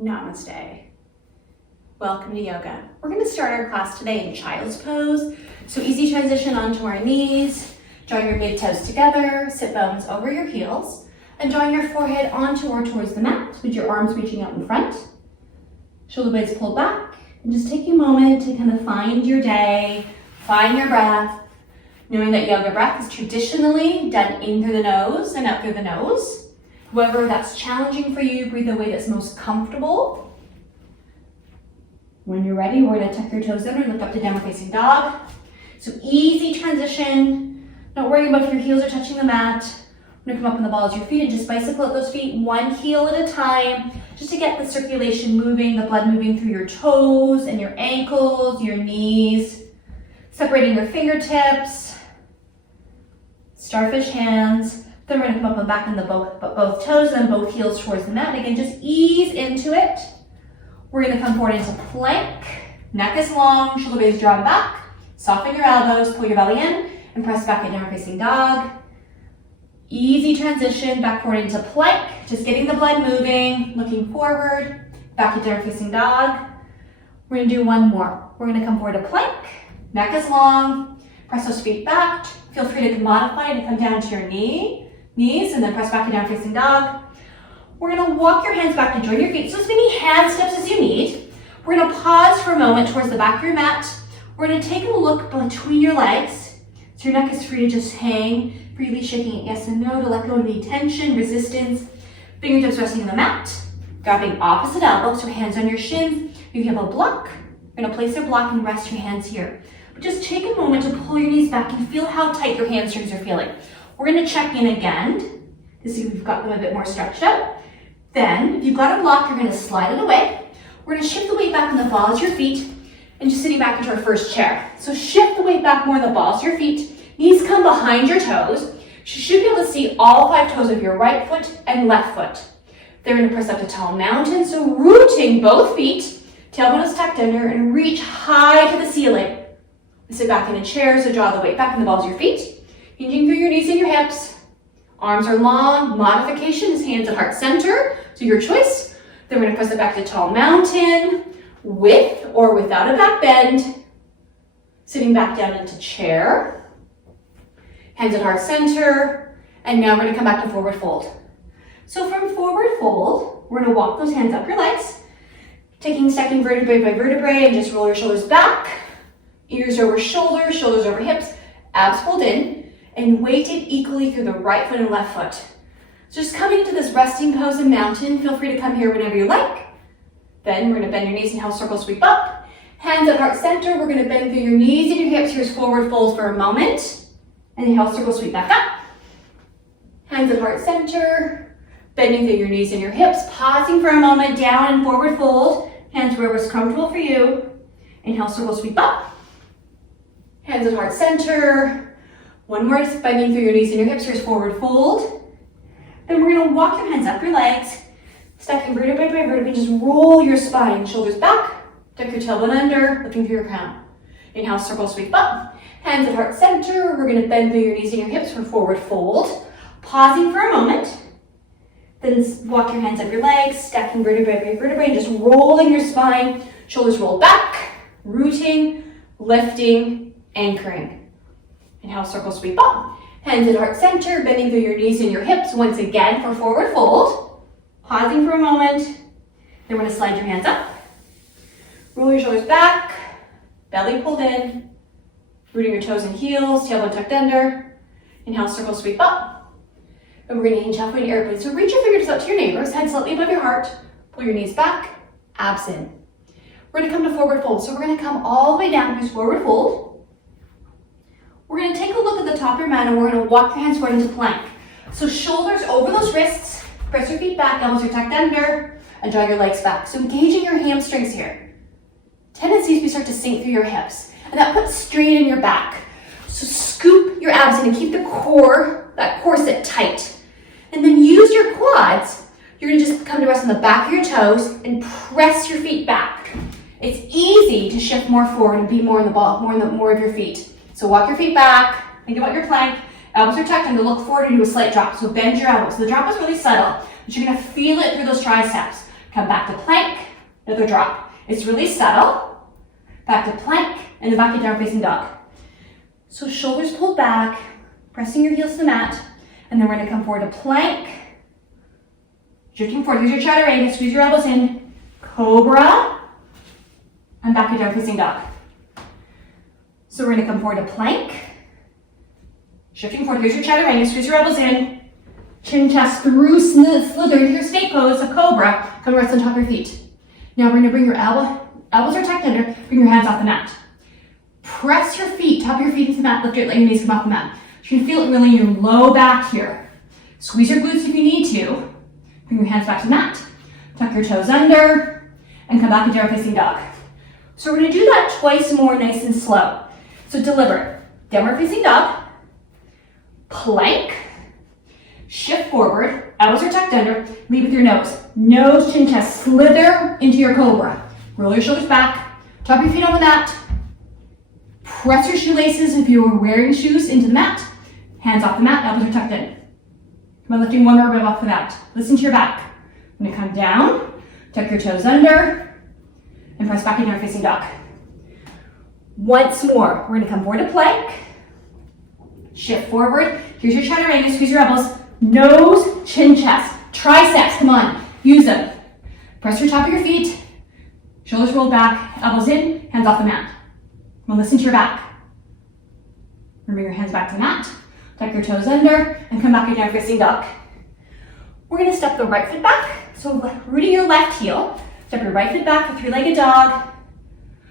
Namaste. Welcome to yoga. We're going to start our class today in child's pose. So easy transition onto our knees, drawing your big toes together, sit bones over your heels, and drawing your forehead onto or towards the mat with your arms reaching out in front. Shoulder blades pulled back, and just take a moment to kind of find your day, find your breath, knowing that yoga breath is traditionally done in through the nose and out through the nose. However, that's challenging for you, breathe the way that's most comfortable. When you're ready, we're going to tuck your toes under and lift up to downward facing dog. So easy transition. Don't worry about if your heels are touching the mat. We're going to come up on the balls of your feet and just bicycle up those feet one heel at a time, just to get the circulation moving, the blood moving through your toes and your ankles, your knees. Separating your fingertips, starfish hands. Then we're going to come up and back on the both toes and both heels towards the mat. And again, just ease into it. We're going to come forward into plank. Neck is long, shoulder blades drawn back. Soften your elbows, pull your belly in, and press back at downward facing dog. Easy transition back forward into plank. Just getting the blood moving, looking forward. Back at downward facing dog. We're going to do one more. We're going to come forward to plank. Neck is long. Press those feet back. Feel free to modify and come down to your knees, and then press back to down facing dog. We're going to walk your hands back to join your feet, so as many hand steps as you need. We're going to pause for a moment towards the back of your mat. We're going to take a look between your legs, so your neck is free to just hang, freely shaking it yes and no to let go of any tension, resistance. Fingertips resting on the mat, grabbing opposite elbow, so hands on your shins. If you have a block, you're going to place your block and rest your hands here. But just take a moment to pull your knees back and feel how tight your hamstrings are feeling. We're going to check in again to see if we've got them a bit more stretched out. Then, if you've got a block, you're going to slide it away. We're going to shift the weight back on the balls of your feet and just sitting back into our first chair. So shift the weight back more on the balls of your feet. Knees come behind your toes. You should be able to see all 5 toes of your right foot and left foot. They're going to press up to tall mountain. So rooting both feet, tailbone is tucked under, and reach high to the ceiling. Sit back in a chair, so draw the weight back on the balls of your feet. Hinging through your knees and your hips. Arms are long. Modification is hands at heart center, so your choice. Then we're going to press it back to tall mountain, with or without a back bend. Sitting back down into chair. Hands at heart center. And now we're going to come back to forward fold. So from forward fold, we're going to walk those hands up your legs, stacking vertebrae by vertebrae, and just roll your shoulders back. Ears over shoulders, shoulders over hips, abs pulled in, and weighted equally through the right foot and left foot. So just coming to this resting pose in mountain, feel free to come here whenever you like. Then we're going to bend your knees and half circle sweep up. Hands at heart center, we're going to bend through your knees and your hips. Here's forward fold for a moment. And then half circle sweep back up. Hands at heart center, bending through your knees and your hips, pausing for a moment, down and forward fold. Hands wherever's comfortable for you. And half circle sweep up. Hands at heart center. One more, just bending through your knees and your hips. Here's forward fold. Then we're going to walk your hands up your legs, stacking vertebrae by vertebrae. Just roll your spine, shoulders back, tuck your tailbone under, lifting through your crown. Inhale, circle sweep up. Hands at heart center. We're going to bend through your knees and your hips for forward fold. Pausing for a moment. Then walk your hands up your legs, stacking vertebrae by vertebrae, and just rolling your spine, shoulders rolled back, rooting, lifting, anchoring. Inhale, circle sweep up. Hands at heart center, bending through your knees and your hips once again for forward fold. Pausing for a moment. Then we're going to slide your hands up. Roll your shoulders back, belly pulled in, rooting your toes and heels, tailbone tucked under. Inhale, circle sweep up. And we're going to hinge halfway in airplane. So reach your fingertips up to your neighbors, head slightly above your heart, pull your knees back, abs in. We're going to come to forward fold. So we're going to come all the way down. Here's forward fold. We're going to take a look at the top of your mat and we're going to walk your hands forward into plank. So shoulders over those wrists, press your feet back, elbows are tucked under, and draw your legs back. So engaging your hamstrings here. Tendencies we start to sink through your hips, and that puts strain in your back. So scoop your abs in and keep the core, that corset tight. And then use your quads. You're going to just come to rest on the back of your toes and press your feet back. It's easy to shift more forward and be more in the ball, more of your feet. So walk your feet back, think about your plank, elbows are tucked, and to look forward and do a slight drop. So bend your elbows. So the drop is really subtle, but you're going to feel it through those triceps. Come back to plank, another drop. It's really subtle. Back to plank, and then back to down facing dog. So shoulders pulled back, pressing your heels to the mat, and then we're gonna come forward to plank. Shifting forward, use your chaturanga, squeeze your elbows in. Cobra, and back to down facing dog. So we're gonna come forward to plank. Shifting forward, use your chaturanga, squeeze your elbows in. Chin chest through, slither into your snake pose, a cobra. Come rest on top of your feet. Now we're gonna bring your elbows are tucked under, bring your hands off the mat. Press your feet, top of your feet into the mat, lift it, let your knees come off the mat. You can feel it really in your low back here. Squeeze your glutes if you need to. Bring your hands back to the mat. Tuck your toes under, and come back to down facing dog. So we're gonna do that twice more, nice and slow. So deliberate. Downward facing dog, plank, shift forward, elbows are tucked under, lead with your nose. Nose, chin, chest, slither into your cobra. Roll your shoulders back, top your feet on the mat. Press your shoelaces if you are wearing shoes into the mat. Hands off the mat, elbows are tucked in. Come on, lifting one more rib off the mat. Listen to your back. I'm gonna come down, tuck your toes under, and press back into down facing dog. Once more, we're gonna come forward to plank. Shift forward. Here's your chaturanga, squeeze your elbows. Nose, chin, chest, triceps, come on, use them. Press your top of your feet, shoulders rolled back, elbows in, hands off the mat. Come on, listen to your back. Bring your hands back to the mat, tuck your toes under, and come back into down facing dog. We're gonna step the right foot back, so rooting your left heel, step your right foot back for three-legged dog.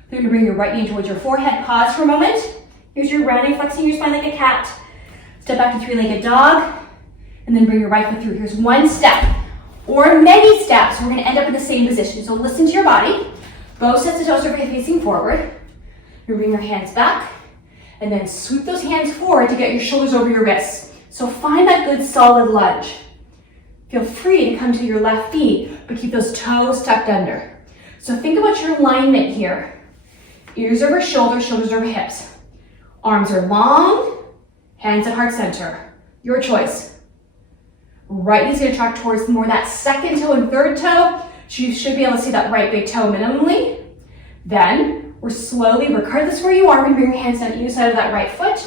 Then you're gonna bring your right knee towards your forehead, pause for a moment. Here's your rounding, flexing your spine like a cat. Step back to three-legged dog, and then bring your right foot through. Here's one step, or many steps. We're gonna end up in the same position. So listen to your body. Both sets of toes are facing forward. You bring your hands back, and then sweep those hands forward to get your shoulders over your wrists. So find that good solid lunge. Feel free to come to your left feet, but keep those toes tucked under. So think about your alignment here. Ears over shoulders, shoulders over hips. Arms are long, hands at heart center. Your choice. Right knee's gonna track towards more that second toe and third toe. So you should be able to see that right big toe minimally. Then we're slowly, regardless where you are, we're gonna bring your hands down either side of that right foot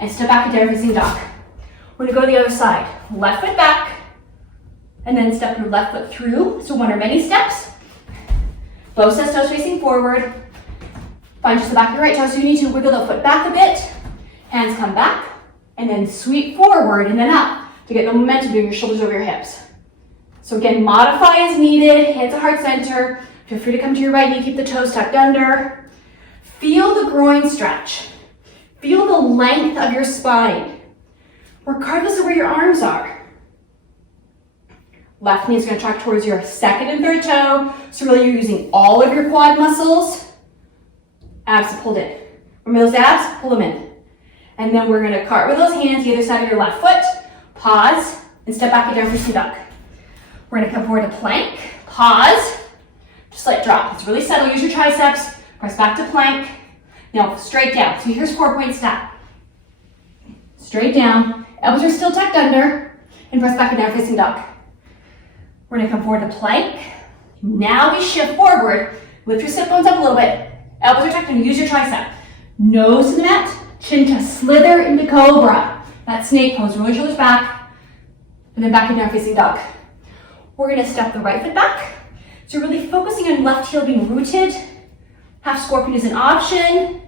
and step back to down facing dog. We're gonna go to the other side. Left foot back, and then step your left foot through. So one or many steps. Both sets toes facing forward. Find just the back of your right toe, so you need to wiggle the foot back a bit. Hands come back, and then sweep forward and then up to get the momentum to your shoulders over your hips. So again, modify as needed, hands at heart center. Feel free to come to your right knee, keep the toes tucked under. Feel the groin stretch. Feel the length of your spine, regardless of where your arms are. Left knee is going to track towards your second and third toe. So really you're using all of your quad muscles. Abs pulled in. Remember those abs? Pull them in. And then we're going to cart with those hands, the other side of your left foot. Pause, and step back to down facing dog. We're going to come forward to plank. Pause. Just let drop. It's really subtle. Use your triceps. Press back to plank. Now straight down. So here's 4-point step. Straight down. Elbows are still tucked under. And press back to down facing dog. We're going to come forward to plank. Now we shift forward. Lift your sit bones up a little bit. Elbows are tucked under. Use your tricep. Nose to the mat. Chin to slither into cobra. That snake pose. Roll your shoulders back. And then back to down facing dog. We're going to step the right foot back. So really focusing on left heel being rooted. Half scorpion is an option.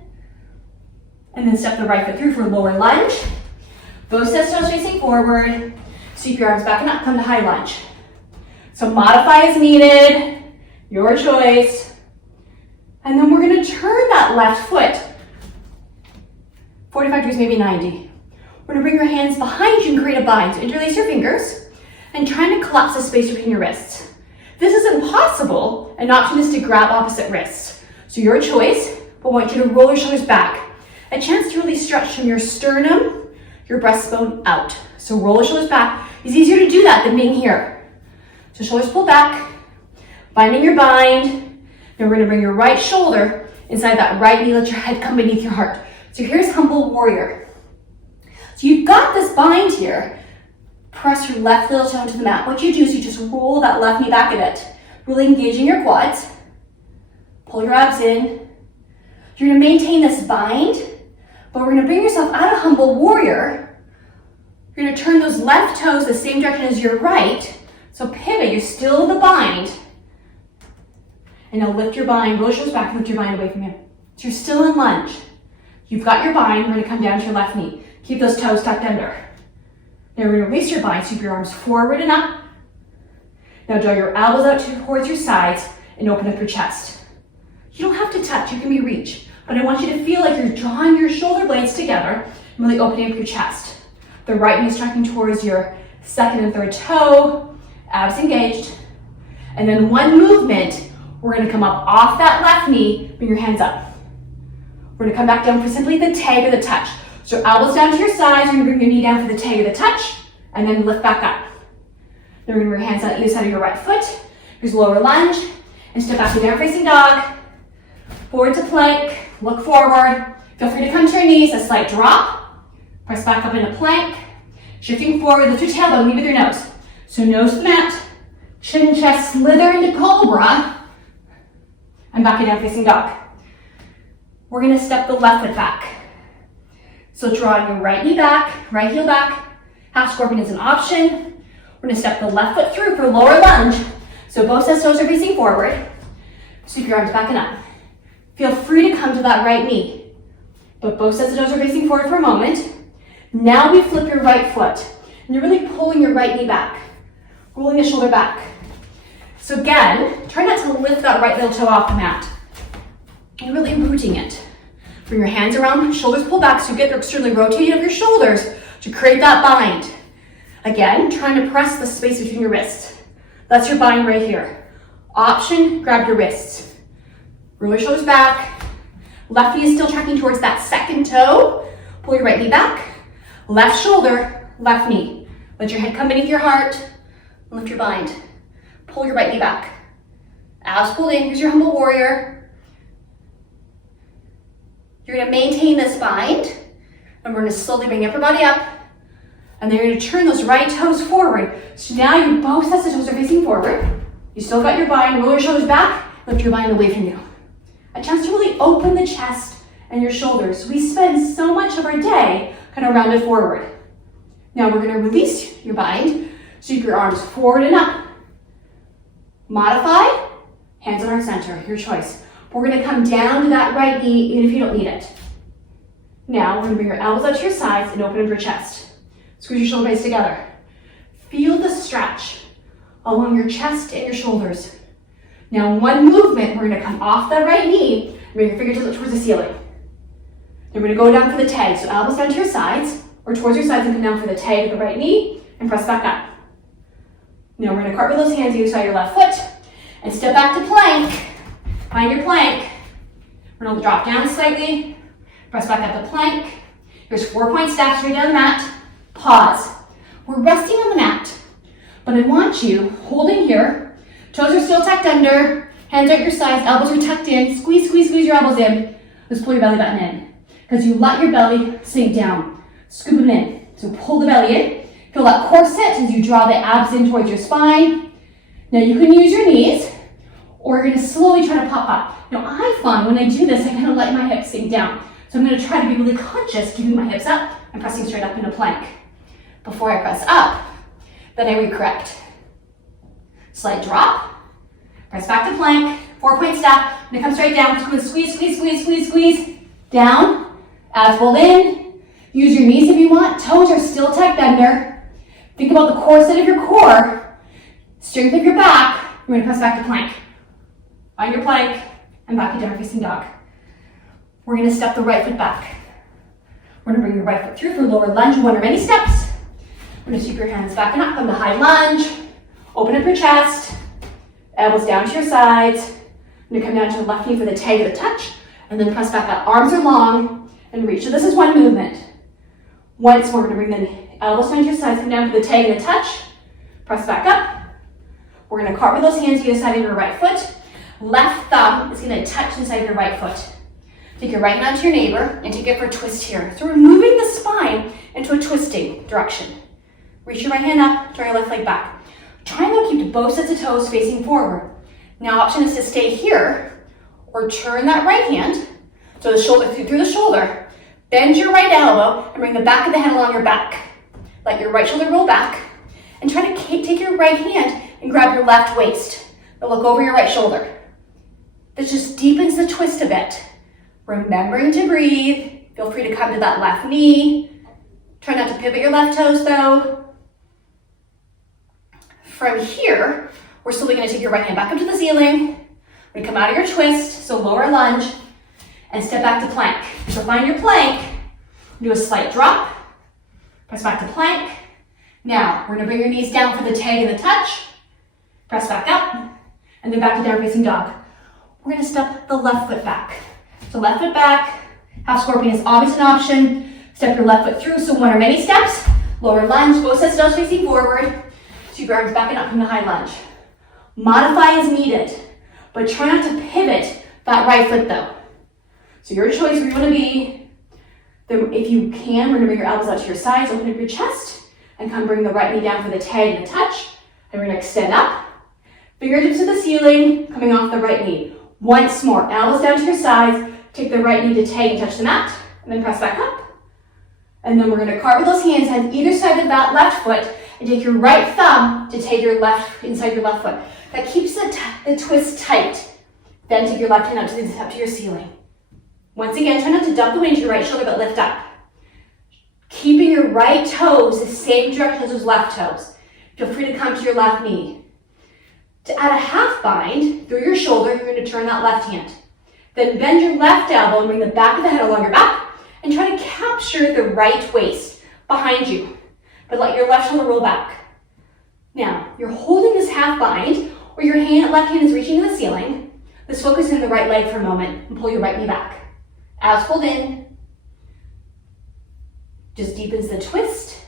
And then step the right foot through for a lower lunge. Both sets toes facing forward. Sweep your arms back and up, come to high lunge. So modify as needed, your choice. And then we're gonna turn that left foot 45 degrees, maybe 90. We're gonna bring your hands behind you and create a bind. So interlace your fingers and trying to collapse the space between your wrists. This is impossible. An option is to grab opposite wrists. So your choice, but I want you to roll your shoulders back. A chance to really stretch from your sternum, your breastbone out. So roll your shoulders back. It's easier to do that than being here. So shoulders pull back, binding your bind. Then we're gonna bring your right shoulder inside that right knee, let your head come beneath your heart. So here's humble warrior. So you've got this bind here. Press your left little toe into the mat. What you do is you just roll that left knee back a bit. Really engaging your quads. Pull your abs in. You're gonna maintain this bind, but we're gonna bring yourself out of humble warrior. You're gonna turn those left toes the same direction as your right. So pivot, you're still in the bind. And now lift your bind, roll your shoulders back, lift your bind away from you. So you're still in lunge. You've got your bind, we're gonna come down to your left knee. Keep those toes tucked under. Now we're gonna release your bind, sweep your arms forward and up. Now draw your elbows out towards your sides and open up your chest. You don't have to touch, you can be reach, but I want you to feel like you're drawing your shoulder blades together and really opening up your chest. The right knee is tracking towards your second and third toe, abs engaged. And then one movement, we're gonna come up off that left knee, bring your hands up. We're gonna come back down for simply the tag or the touch. So elbows down to your sides, you're gonna bring your knee down for the tag or the touch, and then lift back up. Then we're gonna bring your hands on either side of your right foot. Here's lower lunge, and step back to down facing dog. Forward to plank, look forward. Feel free to come to your knees, a slight drop. Press back up into plank. Shifting forward, lift your tailbone, lead with your nose. So nose to the mat, chin and chest slither into cobra, and back to down facing dog. We're gonna step the left foot back. So draw your right knee back, right heel back. Half scorpion is an option. We're gonna step the left foot through for lower lunge. So both sets toes are facing forward. Sweep your arms back and up. Feel free to come to that right knee. But both sets of toes are facing forward for a moment. Now we flip your right foot. And you're really pulling your right knee back. Rolling the shoulder back. So again, try not to lift that right little toe off the mat. And really rooting it. Bring your hands around, shoulders pull back so you get the externally rotating of your shoulders to create that bind. Again, trying to press the space between your wrists. That's your bind right here. Option, grab your wrists. Roll your shoulders back. Left knee is still tracking towards that second toe. Pull your right knee back. Left shoulder, left knee. Let your head come beneath your heart. Lift your bind. Pull your right knee back. Abs pulled in, here's your humble warrior. You're gonna maintain this bind, and we're gonna slowly bring your upper body up, and then you're gonna turn those right toes forward. So now your both sets of toes are facing forward. You still got your bind, roll your shoulders back, lift your bind away from you. A chance to really open the chest and your shoulders. We spend so much of our day kind of rounded forward. Now we're gonna release your bind, sweep your arms forward and up. Modify, hands on our center, your choice. We're gonna come down to that right knee even if you don't need it. Now we're gonna bring your elbows out to your sides and open up your chest. Squeeze your shoulder blades together. Feel the stretch along your chest and your shoulders. Now in one movement, we're gonna come off that right knee and bring your fingertips up towards the ceiling. Then we're gonna go down for the tag. So elbows down to your sides or towards your sides and come down for the tag of the right knee and press back up. Now we're gonna cartwheel those hands either side of your left foot and step back to plank. Find your plank. We're gonna drop down slightly, press back up to plank. Here's 4-point stacks right down the mat. Pause. We're resting on the mat, but I want you holding here. Toes are still tucked under, hands at your sides, elbows are tucked in. Squeeze, squeeze, squeeze your elbows in. Let's pull your belly button in. Because you let your belly sink down. Scoop them in. So pull the belly in. Feel that corset as you draw the abs in towards your spine. Now you can use your knees, or you're gonna slowly try to pop up. Now I find when I do this, I kind of let my hips sink down. So I'm gonna try to be really conscious, keeping my hips up and pressing straight up into plank. Before I press up, then I recorrect. Slight drop, press back to plank, 4-point step, and it comes straight down. Squeeze, squeeze, squeeze, squeeze, squeeze, squeeze. Down, abs fold in. Use your knees if you want. Toes are still tucked under. Think about the corset of your core. Strength of your back. We're gonna press back to plank. Find your plank, and back to down facing dog. We're gonna step the right foot back. We're gonna bring your right foot through for lower lunge, one or many steps. We're gonna sweep your hands back and up, come to high lunge. Open up your chest, elbows down to your sides. I'm gonna come down to the left knee for the tag of the touch, and then press back up. Arms are long, and reach. So this is one movement. Once more, we're gonna bring the elbows down to your sides, come down for the tag and the touch. Press back up. We're gonna cartwheel those hands to the side of your right foot. Left thumb is gonna touch inside your right foot. Take your right hand to your neighbor and take it for a twist here. So we're moving the spine into a twisting direction. Reach your right hand up, draw your left leg back. Try and keep both sets of toes facing forward. Now option is to stay here or turn that right hand, so the shoulder through the shoulder, bend your right elbow and bring the back of the head along your back. Let your right shoulder roll back and try to take your right hand and grab your left waist, but look over your right shoulder. This just deepens the twist a bit. Remembering to breathe. Feel free to come to that left knee. Try not to pivot your left toes though. From here, we're slowly going to take your right hand back up to the ceiling. We're going to come out of your twist, so lower lunge, and step back to plank. So find your plank, do a slight drop, press back to plank. Now, we're going to bring your knees down for the tag and the touch, press back up, and then back to down facing dog. We're going to step the left foot back. So left foot back, half scorpion is always an option. Step your left foot through, so one or many steps. Lower lunge, both sets of toes facing forward. Sweep your arms back and up from the high lunge. Modify as needed, but try not to pivot that right foot though. So your choice where you want to be. If you can, we're going to bring your elbows out to your sides, open up your chest, and come bring the right knee down for the tag and the touch. And we're going to extend up. Fingertips to the ceiling, coming off the right knee. Once more, elbows down to your sides, take the right knee to tag and touch the mat, and then press back up. And then we're going to carve those hands on either side of that left foot, and take your right thumb to take your left, inside your left foot. That keeps the twist tight. Then take your left hand up to your ceiling. Once again, try not to dump the weight into your right shoulder, but lift up. Keeping your right toes the same direction as those left toes. Feel free to come to your left knee. To add a half bind through your shoulder, you're going to turn that left hand. Then bend your left elbow and bring the back of the head along your back and try to capture the right waist behind you, but let your left shoulder roll back. Now, you're holding this half bind or your left hand is reaching to the ceiling. Let's focus in the right leg for a moment and pull your right knee back. Abs pulled in. Just deepens the twist.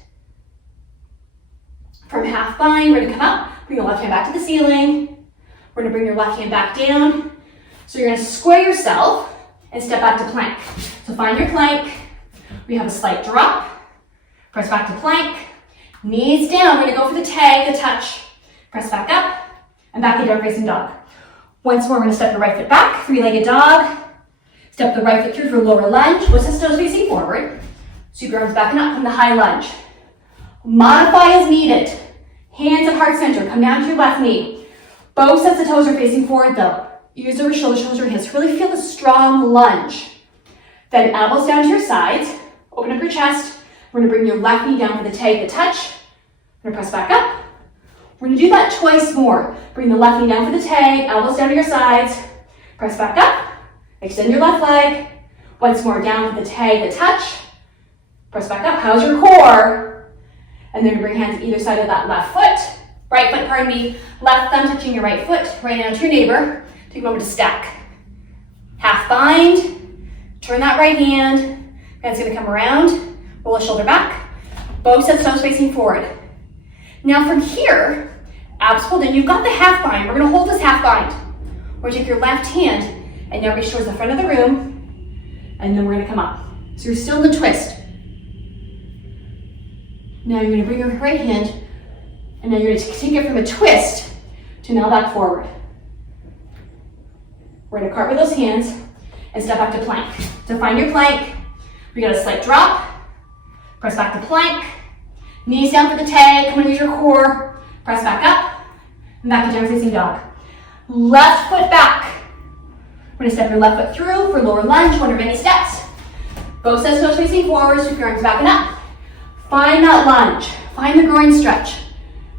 From half bind, we're going to come up. Bring the left hand back to the ceiling. We're going to bring your left hand back down. So you're going to square yourself and step back to plank. So find your plank. We have a slight drop. Press back to plank. Knees down. We're going to go for the tag, the touch. Press back up and back to down facing dog. Once more, we're going to step your right foot back, three-legged dog. Step the right foot through for lower lunge. Both sets of toes facing forward. Sweep your arms back and up from the high lunge. Modify as needed. Hands at heart center, come down to your left knee. Both sets of toes are facing forward though. Ears over shoulders, shoulders over hips. Really feel the strong lunge. Then elbows down to your sides. Open up your chest. We're gonna bring your left knee down for the tag, the touch. We're gonna press back up. We're gonna do that twice more. Bring the left knee down for the tag, elbows down to your sides. Press back up. Extend your left leg. Once more, down for the tag, the touch. Press back up. How's your core? And then bring hands either side of that left foot. Right foot, pardon me. Left thumb touching your right foot. Right down to your neighbor. Take a moment to stack. Half bind. Turn that right hand. Hand's gonna come around. Roll the shoulder back. Both sets of toes facing forward. Now from here, abs pulled in. You've got the half bind. We're gonna hold this half bind. We're gonna take your left hand and now reach towards the front of the room. And then we're gonna come up. So you're still in the twist. Now you're going to bring your right hand, and now you're going to take it from a twist to now back forward. We're going to cartwheel those hands and step back to plank. To find your plank, we got a slight drop, press back to plank, knees down for the tag, come and use your core, press back up, and back to down facing dog. Left foot back. We're going to step your left foot through for lower lunge, one or many steps. Both sets of toes facing forward, sweep your arms back and up. Find that lunge, find the groin stretch,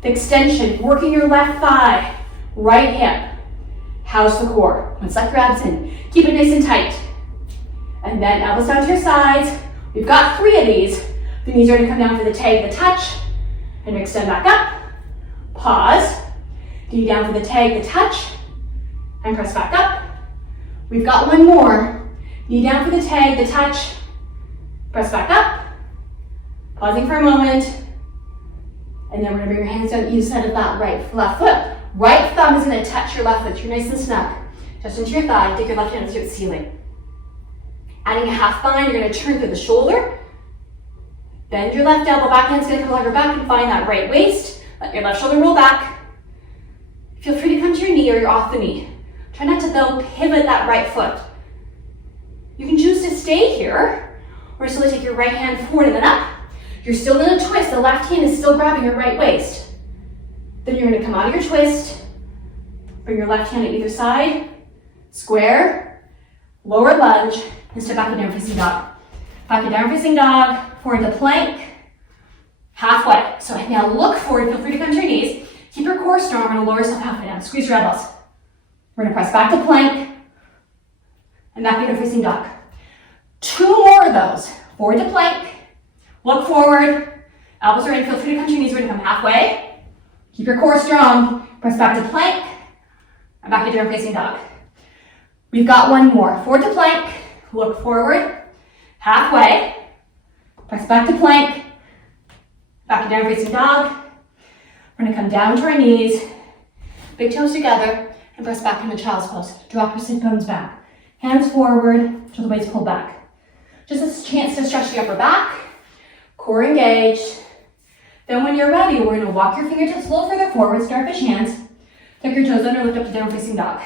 the extension, working your left thigh, right hip. How's the core? Once that grabs in, keep it nice and tight. And then elbows down to your sides. We've got 3 of these. The knees are gonna come down for the tag, the touch, and extend back up. Pause, knee down for the tag, the touch, and press back up. We've got one more. Knee down for the tag, the touch, press back up. Pausing for a moment, and then we're gonna bring your hands down either side of that left foot. Right thumb is gonna touch your left foot. You're nice and snug. Touch into your thigh, take your left hand to the ceiling. Adding a half bind, you're gonna turn through the shoulder. Bend your left elbow, back hand's gonna come over back and find that right waist. Let your left shoulder roll back. Feel free to come to your knee or you're off the knee. Try not to though pivot that right foot. You can choose to stay here, or still take your right hand forward and then up. You're still gonna twist. The left hand is still grabbing your right waist. Then you're gonna come out of your twist, bring your left hand to either side, square, lower lunge, and step back to down facing dog. Back to down facing dog, forward to plank, halfway. So now look forward, feel free to come to your knees. Keep your core strong, we're gonna lower yourself halfway down. Squeeze your elbows. We're gonna press back to plank, and back to down facing dog. 2 more of those. Forward to plank, look forward, elbows are in, feel free to come to your knees, we're gonna come halfway. Keep your core strong, press back to plank, and back to down facing dog. We've got 1 more. Forward to plank, look forward, halfway, press back to plank, back to down facing dog. We're gonna come down to our knees, big toes together, and press back into child's pose. Drop your sit bones back. Hands forward, shoulder blades pulled back. Just a chance to stretch the upper back, core engaged. Then when you're ready, we're gonna walk your fingertips a little further forward, starfish hands, tuck your toes under, lift up to downward facing dog.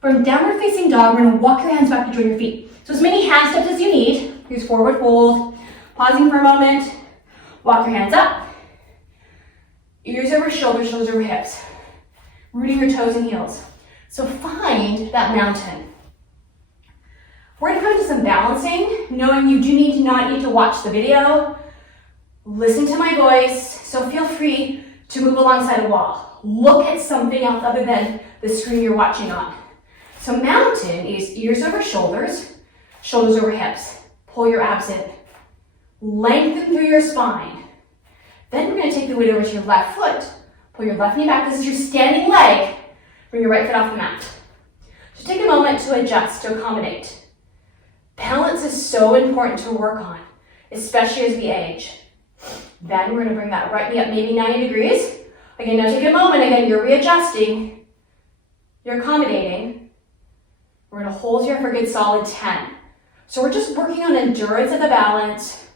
From downward facing dog, we're gonna walk your hands back to join your feet. So as many hand steps as you need. Here's forward fold, pausing for a moment, walk your hands up, ears over shoulders, shoulders over hips, rooting your toes and heels. So find that mountain. We're gonna come into some balancing, knowing you do not need to watch the video. Listen to my voice, so feel free to move alongside a wall. Look at something else other than the screen you're watching on. So mountain is ears over shoulders, shoulders over hips. Pull your abs in. Lengthen through your spine. Then we're gonna take the weight over to your left foot. Pull your left knee back. This is your standing leg. Bring your right foot off the mat. So take a moment to adjust, to accommodate. Balance is so important to work on, especially as we age. Then we're gonna bring that right knee up maybe 90 degrees. Again, now take a moment. Again, you're readjusting. You're accommodating. We're gonna hold here for a good solid 10. So we're just working on endurance of the balance,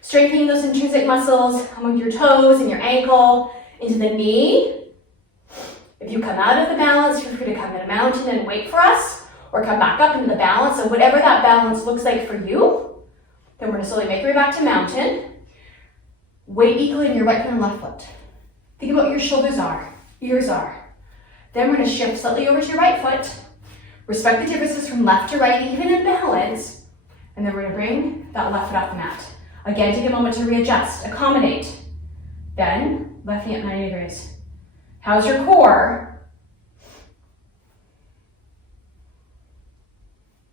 strengthening those intrinsic muscles among your toes and your ankle, into the knee. If you come out of the balance, feel free to come in a mountain and wait for us, or come back up into the balance. So whatever that balance looks like for you, then we're gonna slowly make our way back to mountain. Weight equally in your right foot and left foot. Think about what your shoulders are, ears are. Then we're gonna shift slightly over to your right foot. Respect the differences from left to right, even in balance. And then we're gonna bring that left foot off the mat. Again, take a moment to readjust, accommodate. Then, left knee at 90 degrees. How's your core?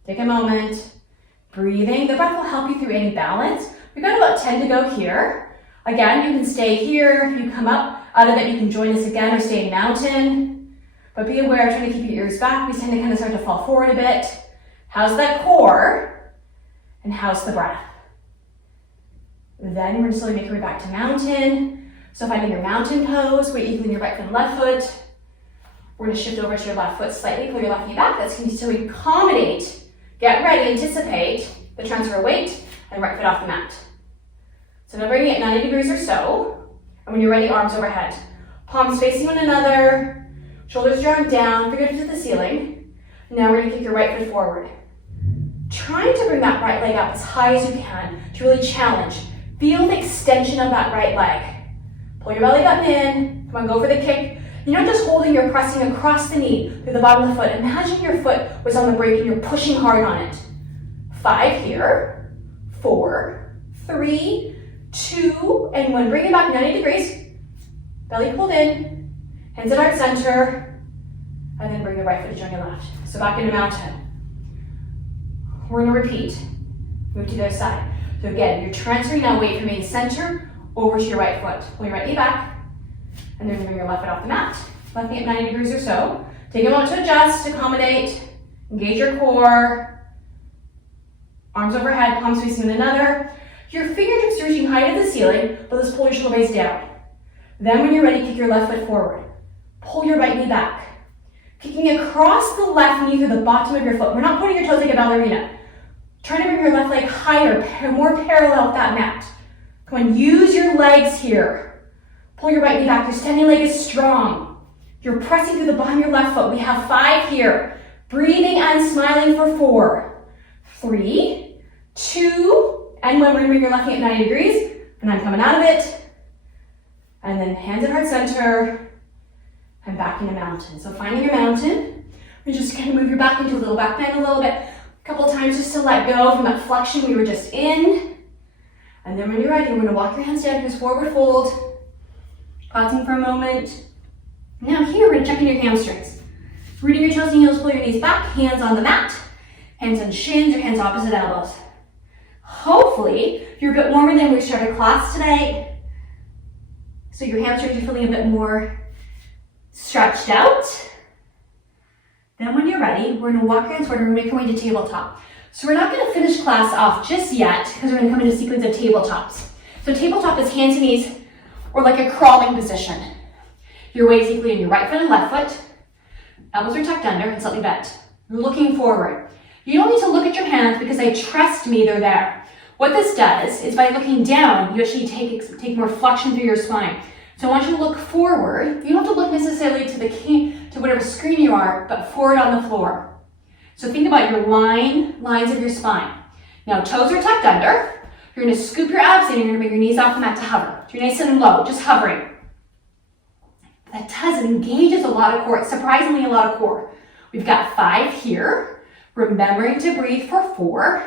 Take a moment, breathing. The breath will help you through any balance. We've got about 10 to go here. Again, you can stay here. If you come up out of it, you can join us again or stay in mountain. But be aware, trying to keep your ears back. We tend to kind of start to fall forward a bit. How's that core? And how's the breath? Then we're going to slowly make our way back to mountain. So finding your mountain pose, weight equal in your right foot and left foot. We're going to shift over to your left foot slightly, pull your left knee back. That's going to be so we accommodate, get ready, anticipate the transfer of weight, and right foot off the mat. So now bringing it 90 degrees or so. And when you're ready, arms overhead. Palms facing one another, shoulders drawn down, fingertips to the ceiling. Now we're going to kick your right foot forward. Trying to bring that right leg up as high as you can to really challenge. Feel the extension of that right leg. Pull your belly button in. Come on, go for the kick. You're not just holding, you're pressing across the knee through the bottom of the foot. Imagine your foot was on the brake and you're pushing hard on it. 5 here, 4, 3, 2, and 1. Bring it back 90 degrees. Belly pulled in, hands at heart center, and then bring the right foot to join your left. So back into mountain. We're gonna repeat. Move to the other side. So again, you're transferring now weight from the center over to your right foot. Pull your right knee back, and then bring your left foot off the mat. Left knee at 90 degrees or so. Take a moment to adjust, accommodate, engage your core. Arms overhead, palms facing one another. Your fingertips are reaching high to the ceiling, but let's pull your shoulder blades down. Then when you're ready, kick your left foot forward. Pull your right knee back. Kicking across the left knee through the bottom of your foot. We're not pointing your toes like a ballerina. Trying to bring your left leg higher, more parallel with that mat. Come on, use your legs here. Pull your right knee back. Your standing leg is strong. You're pressing through the bottom of your left foot. We have 5 here. Breathing and smiling for 4, 3, 2, and when we're gonna bring your left knee at 90 degrees, and I'm coming out of it, and then hands at heart center, and back in a mountain. So finding your mountain, and just kind of move your back into a little back bend a little bit, a couple times just to let go from that flexion we were just in. And then when you're ready, we're gonna walk your hands down to this forward fold, pausing for a moment. Now here, we're gonna check in your hamstrings. Rooting your toes and heels, pull your knees back, hands on the mat, hands on shins or hands opposite elbows. Hopefully, you're a bit warmer than we started class today. So your hamstrings are feeling a bit more stretched out. Then when you're ready, we're gonna walk your hands forward and make our way to tabletop. So we're not gonna finish class off just yet because we're gonna come into a sequence of tabletops. So tabletop is hands and knees or like a crawling position. Your weight is equally in your right foot and left foot. Elbows are tucked under and slightly bent. You're looking forward. You don't need to look at your hands because trust me, they're there. What this does is by looking down, you actually take more flexion through your spine. So I want you to look forward. You don't have to look necessarily to whatever screen you are, but forward on the floor. So think about your lines of your spine. Now toes are tucked under. You're gonna scoop your abs in, you're gonna bring your knees off the mat to hover. So you're nice and low, just hovering. That does, it engages a lot of core, surprisingly a lot of core. We've got 5 here. Remembering to breathe for 4.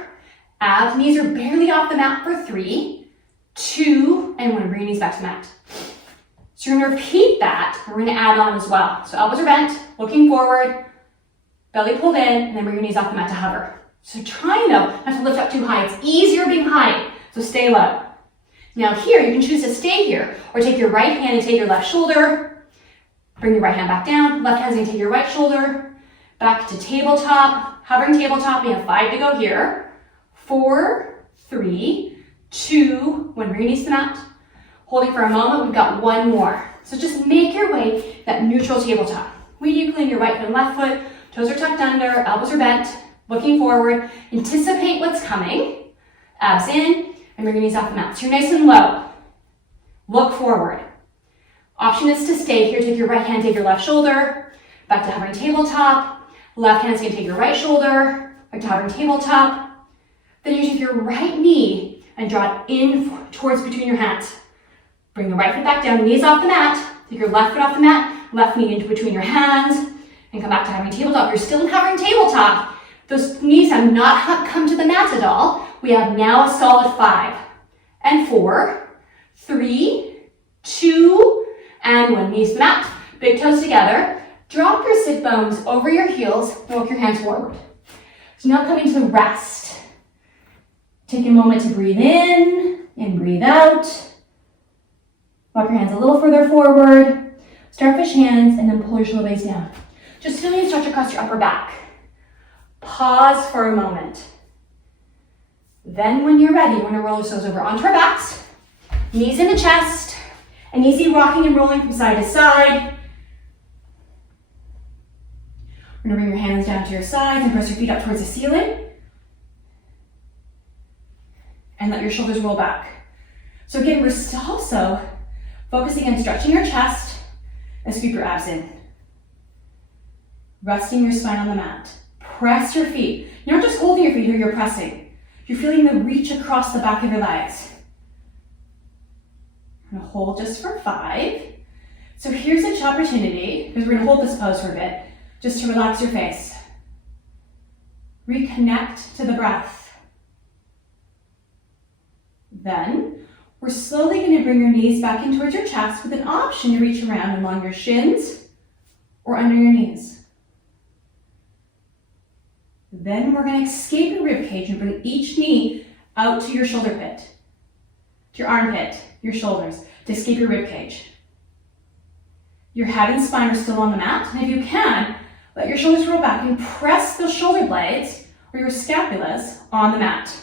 Abs, knees are barely off the mat for 3, 2, and we're gonna bring your knees back to the mat. So you're gonna repeat that, and we're gonna add on as well. So elbows are bent, looking forward, belly pulled in, and then bring your knees off the mat to hover. So try though, not to lift up too high. It's easier being high, so stay low. Now here, you can choose to stay here, or take your right hand and take your left shoulder, bring your right hand back down, left hand's gonna take your right shoulder, back to tabletop, hovering tabletop, we have 5 to go here. 4, 3, 2, when bring your knees to the mat. Holding for a moment, we've got 1 more. So just make your way that neutral tabletop. Weight equally in your right foot and left foot, toes are tucked under, elbows are bent, looking forward, anticipate what's coming, abs in, and bring your knees off the mat. So you're nice and low. Look forward. Option is to stay here, take your right hand, take your left shoulder, back to hovering tabletop. Left hand's gonna take your right shoulder, back to hovering tabletop. Then you take your right knee and draw it in towards between your hands. Bring the right foot back down, knees off the mat. Take your left foot off the mat, left knee into between your hands, and come back to hovering tabletop. You're still in hovering tabletop. Those knees have not come to the mat at all. We have now a solid 5 and 4, 3, 2, and 1. Knees to the mat, big toes together. Drop your sit bones over your heels and walk your hands forward. So now coming to rest. Take a moment to breathe in and breathe out. Walk your hands a little further forward. Starfish hands and then pull your shoulder blades down. Just feeling a stretch across your upper back. Pause for a moment. Then when you're ready, we're gonna roll ourselves over onto our backs. Knees in the chest. An easy rocking and rolling from side to side. We're gonna bring your hands down to your sides and press your feet up towards the ceiling. And let your shoulders roll back. So again, we're still also focusing on stretching your chest and scoop your abs in. Resting your spine on the mat. Press your feet. You're not just holding your feet here, you're pressing. You're feeling the reach across the back of your legs. I'm gonna hold just for 5. So here's a opportunity, because we're gonna hold this pose for a bit, just to relax your face. Reconnect to the breath. Then, we're slowly gonna bring your knees back in towards your chest with an option to reach around along your shins or under your knees. Then we're gonna escape your rib cage and bring each knee out to your shoulder pit, to your armpit, your shoulders, to escape your rib cage. Your head and spine are still on the mat, and if you can, let your shoulders roll back and press those shoulder blades or your scapulas on the mat.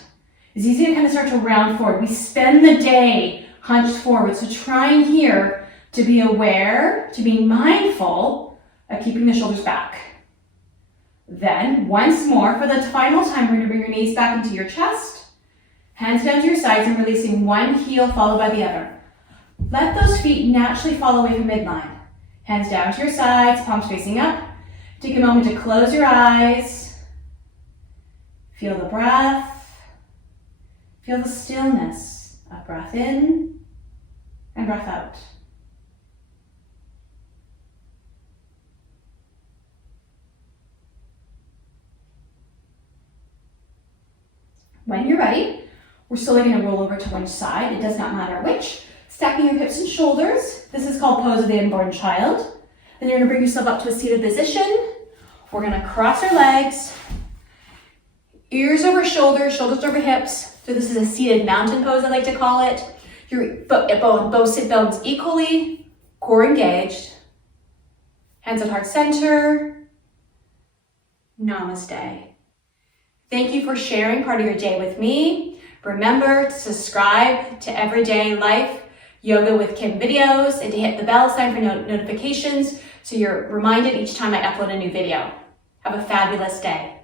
It's easy to kind of start to round forward. We spend the day hunched forward, so trying here to be aware, to be mindful of keeping the shoulders back. Then, once more, for the final time, we're going to bring your knees back into your chest, hands down to your sides, and releasing one heel followed by the other. Let those feet naturally fall away from midline. Hands down to your sides, palms facing up. Take a moment to close your eyes. Feel the breath. Feel the stillness of breath in and breath out. When you're ready, we're slowly going to roll over to one side. It does not matter which. Stacking your hips and shoulders. This is called pose of the unborn child. Then you're going to bring yourself up to a seated position. We're going to cross our legs. Ears over shoulders, shoulders over hips. So this is a seated mountain pose, I like to call it. Both sit bones equally, core engaged. Hands at heart center. Namaste. Thank you for sharing part of your day with me. Remember to subscribe to Everyday Life Yoga with Kim videos and to hit the bell sign for notifications so you're reminded each time I upload a new video. Have a fabulous day.